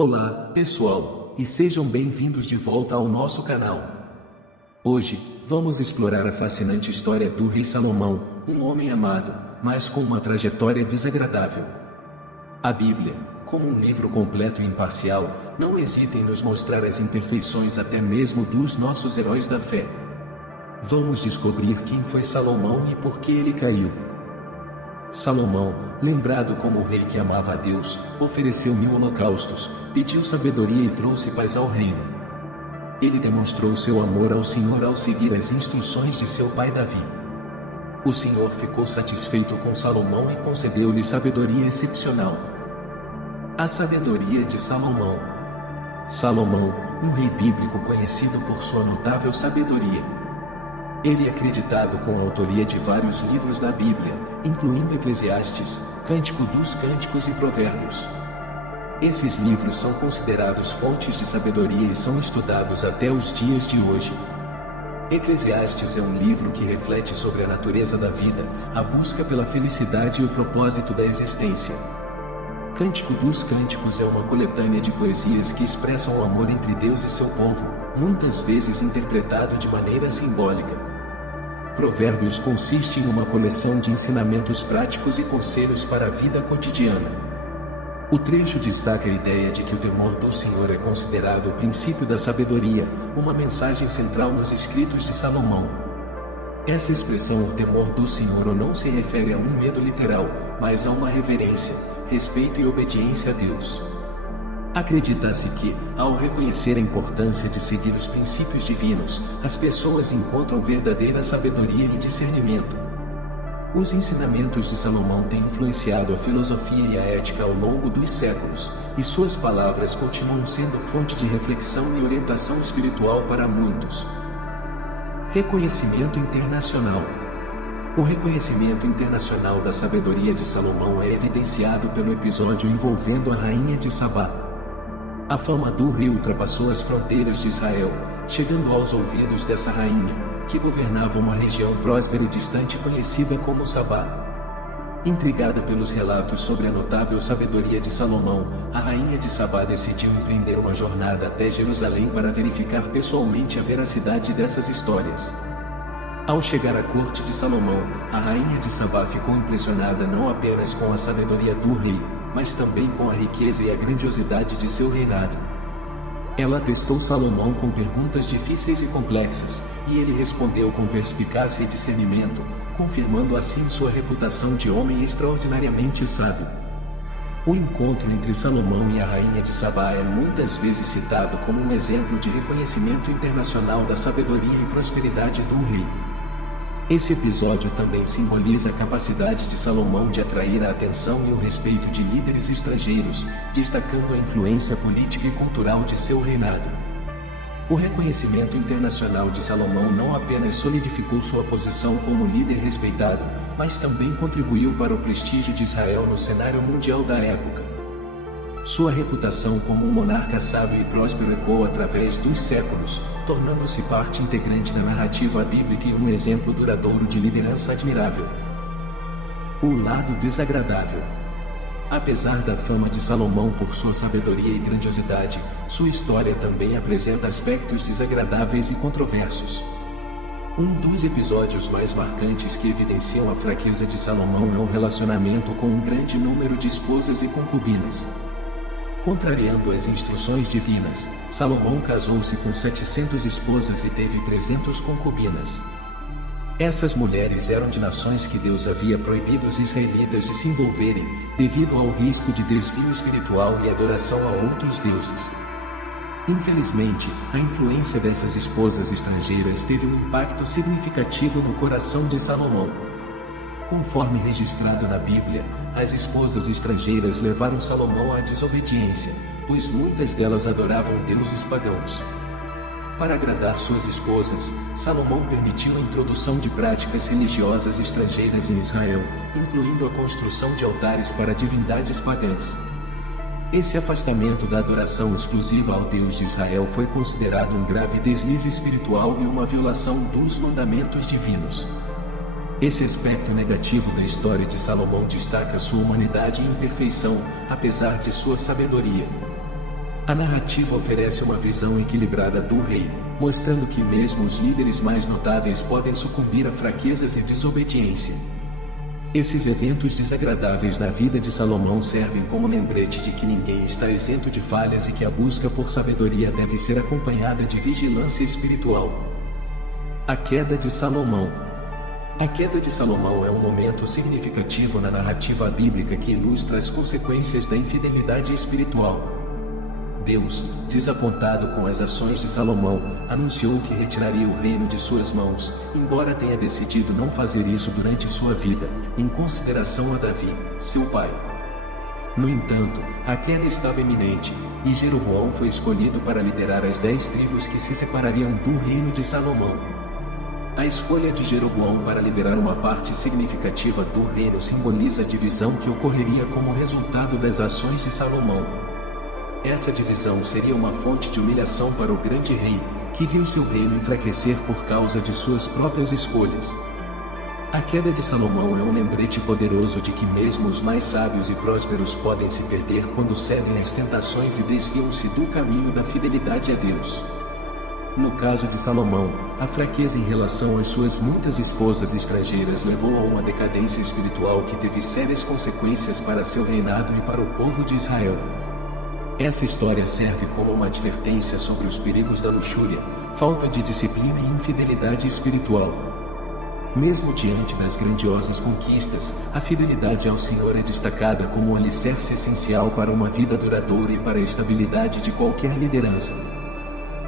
Olá, pessoal, e sejam bem-vindos de volta ao nosso canal. Hoje, vamos explorar a fascinante história do rei Salomão, um homem amado, mas com uma trajetória desagradável. A Bíblia, como um livro completo e imparcial, não hesita em nos mostrar as imperfeições até mesmo dos nossos heróis da fé. Vamos descobrir quem foi Salomão e por que ele caiu. Salomão, lembrado como o rei que amava a Deus, ofereceu 1000 holocaustos, pediu sabedoria e trouxe paz ao reino. Ele demonstrou seu amor ao Senhor ao seguir as instruções de seu pai Davi. O Senhor ficou satisfeito com Salomão e concedeu-lhe sabedoria excepcional. A sabedoria de Salomão. Salomão, um rei bíblico conhecido por sua notável sabedoria. Ele é acreditado com a autoria de vários livros da Bíblia, incluindo Eclesiastes, Cântico dos Cânticos e Provérbios. Esses livros são considerados fontes de sabedoria e são estudados até os dias de hoje. Eclesiastes é um livro que reflete sobre a natureza da vida, a busca pela felicidade e o propósito da existência. Cântico dos Cânticos é uma coletânea de poesias que expressam o amor entre Deus e seu povo, muitas vezes interpretado de maneira simbólica. Provérbios consiste em uma coleção de ensinamentos práticos e conselhos para a vida cotidiana. O trecho destaca a ideia de que o temor do Senhor é considerado o princípio da sabedoria, uma mensagem central nos escritos de Salomão. Essa expressão, o temor do Senhor, não se refere a um medo literal, mas a uma reverência, respeito e obediência a Deus. Acredita-se que, ao reconhecer a importância de seguir os princípios divinos, as pessoas encontram verdadeira sabedoria e discernimento. Os ensinamentos de Salomão têm influenciado a filosofia e a ética ao longo dos séculos, e suas palavras continuam sendo fonte de reflexão e orientação espiritual para muitos. Reconhecimento internacional. O reconhecimento internacional da sabedoria de Salomão é evidenciado pelo episódio envolvendo a rainha de Sabá. A fama do rei ultrapassou as fronteiras de Israel, chegando aos ouvidos dessa rainha, que governava uma região próspera e distante conhecida como Sabá. Intrigada pelos relatos sobre a notável sabedoria de Salomão, a rainha de Sabá decidiu empreender uma jornada até Jerusalém para verificar pessoalmente a veracidade dessas histórias. Ao chegar à corte de Salomão, a rainha de Sabá ficou impressionada não apenas com a sabedoria do rei, mas também com a riqueza e a grandiosidade de seu reinado. Ela testou Salomão com perguntas difíceis e complexas, e ele respondeu com perspicácia e discernimento, confirmando assim sua reputação de homem extraordinariamente sábio. O encontro entre Salomão e a rainha de Sabá é muitas vezes citado como um exemplo de reconhecimento internacional da sabedoria e prosperidade do rei. Esse episódio também simboliza a capacidade de Salomão de atrair a atenção e o respeito de líderes estrangeiros, destacando a influência política e cultural de seu reinado. O reconhecimento internacional de Salomão não apenas solidificou sua posição como líder respeitado, mas também contribuiu para o prestígio de Israel no cenário mundial da época. Sua reputação como um monarca sábio e próspero ecoou através dos séculos, tornando-se parte integrante da narrativa bíblica e um exemplo duradouro de liderança admirável. O lado desagradável. Apesar da fama de Salomão por sua sabedoria e grandiosidade, sua história também apresenta aspectos desagradáveis e controversos. Um dos episódios mais marcantes que evidenciam a fraqueza de Salomão é o relacionamento com um grande número de esposas e concubinas. Contrariando as instruções divinas, Salomão casou-se com 700 esposas e teve 300 concubinas. Essas mulheres eram de nações que Deus havia proibido os israelitas de se envolverem, devido ao risco de desvio espiritual e adoração a outros deuses. Infelizmente, a influência dessas esposas estrangeiras teve um impacto significativo no coração de Salomão. Conforme registrado na Bíblia, as esposas estrangeiras levaram Salomão à desobediência, pois muitas delas adoravam deuses pagãos. Para agradar suas esposas, Salomão permitiu a introdução de práticas religiosas estrangeiras em Israel, incluindo a construção de altares para divindades pagãs. Esse afastamento da adoração exclusiva ao Deus de Israel foi considerado um grave deslize espiritual e uma violação dos mandamentos divinos. Esse aspecto negativo da história de Salomão destaca sua humanidade e imperfeição, apesar de sua sabedoria. A narrativa oferece uma visão equilibrada do rei, mostrando que mesmo os líderes mais notáveis podem sucumbir a fraquezas e desobediência. Esses eventos desagradáveis na vida de Salomão servem como lembrete de que ninguém está isento de falhas e que a busca por sabedoria deve ser acompanhada de vigilância espiritual. A queda de Salomão. A queda de Salomão é um momento significativo na narrativa bíblica que ilustra as consequências da infidelidade espiritual. Deus, desapontado com as ações de Salomão, anunciou que retiraria o reino de suas mãos, embora tenha decidido não fazer isso durante sua vida, em consideração a Davi, seu pai. No entanto, a queda estava iminente, e Jeroboão foi escolhido para liderar as 10 tribos que se separariam do reino de Salomão. A escolha de Jeroboão para liderar uma parte significativa do reino simboliza a divisão que ocorreria como resultado das ações de Salomão. Essa divisão seria uma fonte de humilhação para o grande rei, que viu seu reino enfraquecer por causa de suas próprias escolhas. A queda de Salomão é um lembrete poderoso de que mesmo os mais sábios e prósperos podem se perder quando cedem às tentações e desviam-se do caminho da fidelidade a Deus. No caso de Salomão, a fraqueza em relação às suas muitas esposas estrangeiras levou a uma decadência espiritual que teve sérias consequências para seu reinado e para o povo de Israel. Essa história serve como uma advertência sobre os perigos da luxúria, falta de disciplina e infidelidade espiritual. Mesmo diante das grandiosas conquistas, a fidelidade ao Senhor é destacada como um alicerce essencial para uma vida duradoura e para a estabilidade de qualquer liderança.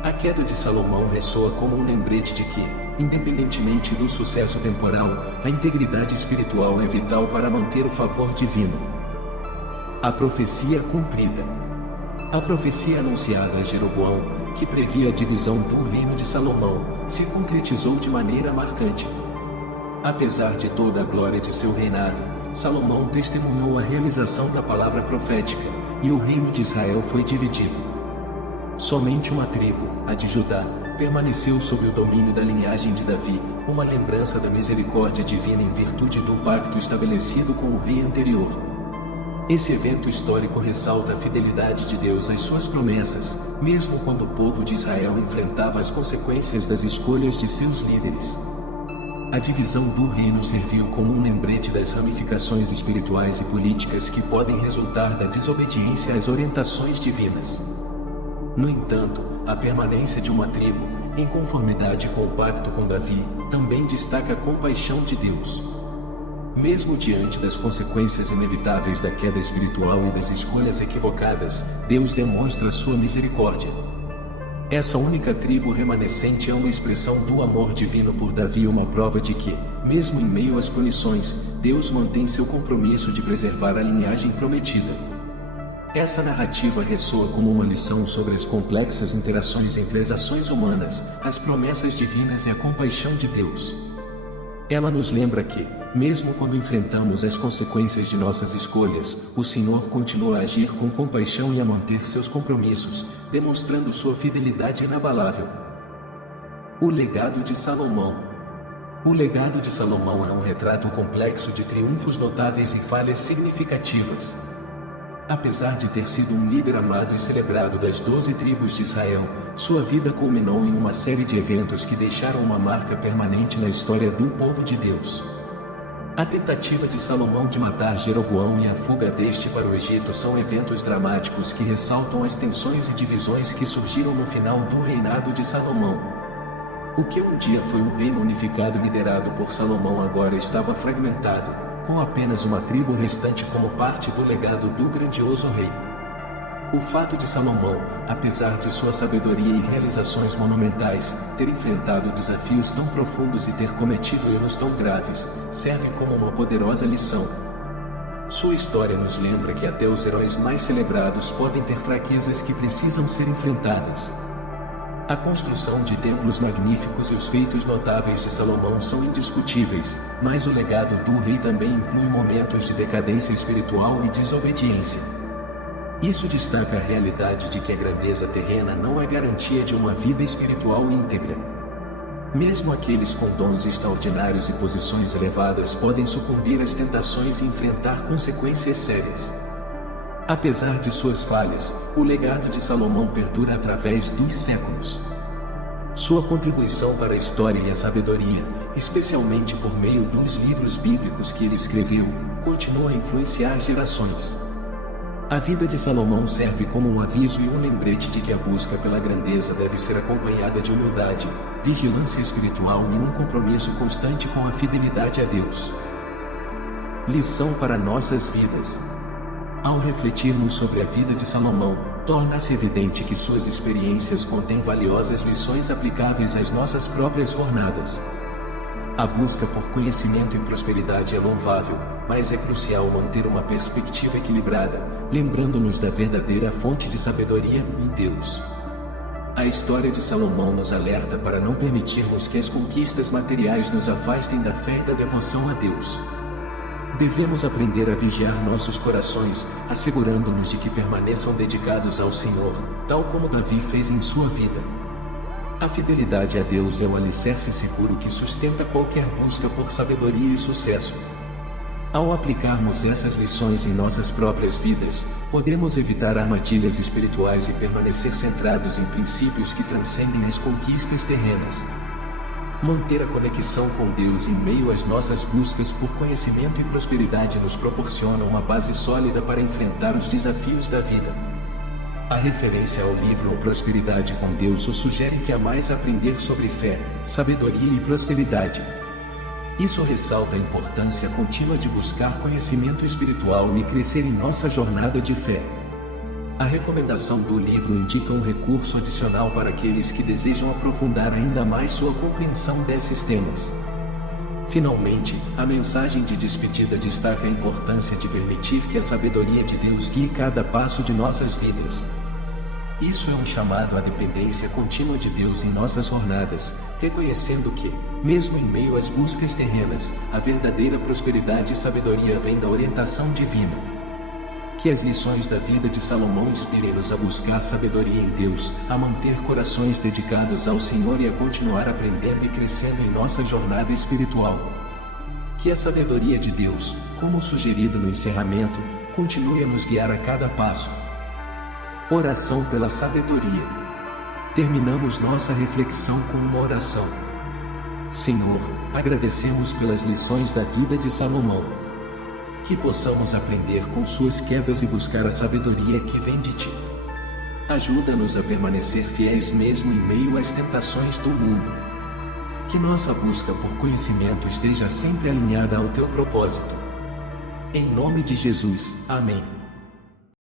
A queda de Salomão ressoa como um lembrete de que, independentemente do sucesso temporal, a integridade espiritual é vital para manter o favor divino. A profecia cumprida. A profecia anunciada a Jeroboão, que previa a divisão do reino de Salomão, se concretizou de maneira marcante. Apesar de toda a glória de seu reinado, Salomão testemunhou a realização da palavra profética, e o reino de Israel foi dividido. Somente uma tribo, a de Judá, permaneceu sob o domínio da linhagem de Davi, uma lembrança da misericórdia divina em virtude do pacto estabelecido com o rei anterior. Esse evento histórico ressalta a fidelidade de Deus às suas promessas, mesmo quando o povo de Israel enfrentava as consequências das escolhas de seus líderes. A divisão do reino serviu como um lembrete das ramificações espirituais e políticas que podem resultar da desobediência às orientações divinas. No entanto, a permanência de uma tribo, em conformidade com o pacto com Davi, também destaca a compaixão de Deus. Mesmo diante das consequências inevitáveis da queda espiritual e das escolhas equivocadas, Deus demonstra sua misericórdia. Essa única tribo remanescente é uma expressão do amor divino por Davi e uma prova de que, mesmo em meio às punições, Deus mantém seu compromisso de preservar a linhagem prometida. Essa narrativa ressoa como uma lição sobre as complexas interações entre as ações humanas, as promessas divinas e a compaixão de Deus. Ela nos lembra que, mesmo quando enfrentamos as consequências de nossas escolhas, o Senhor continua a agir com compaixão e a manter seus compromissos, demonstrando sua fidelidade inabalável. O legado de Salomão. O legado de Salomão é um retrato complexo de triunfos notáveis e falhas significativas. Apesar de ter sido um líder amado e celebrado das 12 tribos de Israel, sua vida culminou em uma série de eventos que deixaram uma marca permanente na história do povo de Deus. A tentativa de Salomão de matar Jeroboão e a fuga deste para o Egito são eventos dramáticos que ressaltam as tensões e divisões que surgiram no final do reinado de Salomão. O que um dia foi um reino unificado liderado por Salomão agora estava fragmentado, com apenas uma tribo restante como parte do legado do grandioso rei. O fato de Salomão, apesar de sua sabedoria e realizações monumentais, ter enfrentado desafios tão profundos e ter cometido erros tão graves, serve como uma poderosa lição. Sua história nos lembra que até os heróis mais celebrados podem ter fraquezas que precisam ser enfrentadas. A construção de templos magníficos e os feitos notáveis de Salomão são indiscutíveis, mas o legado do rei também inclui momentos de decadência espiritual e desobediência. Isso destaca a realidade de que a grandeza terrena não é garantia de uma vida espiritual íntegra. Mesmo aqueles com dons extraordinários e posições elevadas podem sucumbir às tentações e enfrentar consequências sérias. Apesar de suas falhas, o legado de Salomão perdura através dos séculos. Sua contribuição para a história e a sabedoria, especialmente por meio dos livros bíblicos que ele escreveu, continua a influenciar gerações. A vida de Salomão serve como um aviso e um lembrete de que a busca pela grandeza deve ser acompanhada de humildade, vigilância espiritual e um compromisso constante com a fidelidade a Deus. Lição para nossas vidas. Ao refletirmos sobre a vida de Salomão, torna-se evidente que suas experiências contêm valiosas lições aplicáveis às nossas próprias jornadas. A busca por conhecimento e prosperidade é louvável, mas é crucial manter uma perspectiva equilibrada, lembrando-nos da verdadeira fonte de sabedoria, Deus. A história de Salomão nos alerta para não permitirmos que as conquistas materiais nos afastem da fé e da devoção a Deus. Devemos aprender a vigiar nossos corações, assegurando-nos de que permaneçam dedicados ao Senhor, tal como Davi fez em sua vida. A fidelidade a Deus é o alicerce seguro que sustenta qualquer busca por sabedoria e sucesso. Ao aplicarmos essas lições em nossas próprias vidas, podemos evitar armadilhas espirituais e permanecer centrados em princípios que transcendem as conquistas terrenas. Manter a conexão com Deus em meio às nossas buscas por conhecimento e prosperidade nos proporciona uma base sólida para enfrentar os desafios da vida. A referência ao livro Prosperidade com Deus nos sugere que há mais a aprender sobre fé, sabedoria e prosperidade. Isso ressalta a importância contínua de buscar conhecimento espiritual e crescer em nossa jornada de fé. A recomendação do livro indica um recurso adicional para aqueles que desejam aprofundar ainda mais sua compreensão desses temas. Finalmente, a mensagem de despedida destaca a importância de permitir que a sabedoria de Deus guie cada passo de nossas vidas. Isso é um chamado à dependência contínua de Deus em nossas jornadas, reconhecendo que, mesmo em meio às buscas terrenas, a verdadeira prosperidade e sabedoria vem da orientação divina. Que as lições da vida de Salomão inspirem-nos a buscar sabedoria em Deus, a manter corações dedicados ao Senhor e a continuar aprendendo e crescendo em nossa jornada espiritual. Que a sabedoria de Deus, como sugerido no encerramento, continue a nos guiar a cada passo. Oração pela sabedoria. Terminamos nossa reflexão com uma oração. Senhor, agradecemos pelas lições da vida de Salomão. Que possamos aprender com suas quedas e buscar a sabedoria que vem de Ti. Ajuda-nos a permanecer fiéis mesmo em meio às tentações do mundo. Que nossa busca por conhecimento esteja sempre alinhada ao Teu propósito. Em nome de Jesus, amém.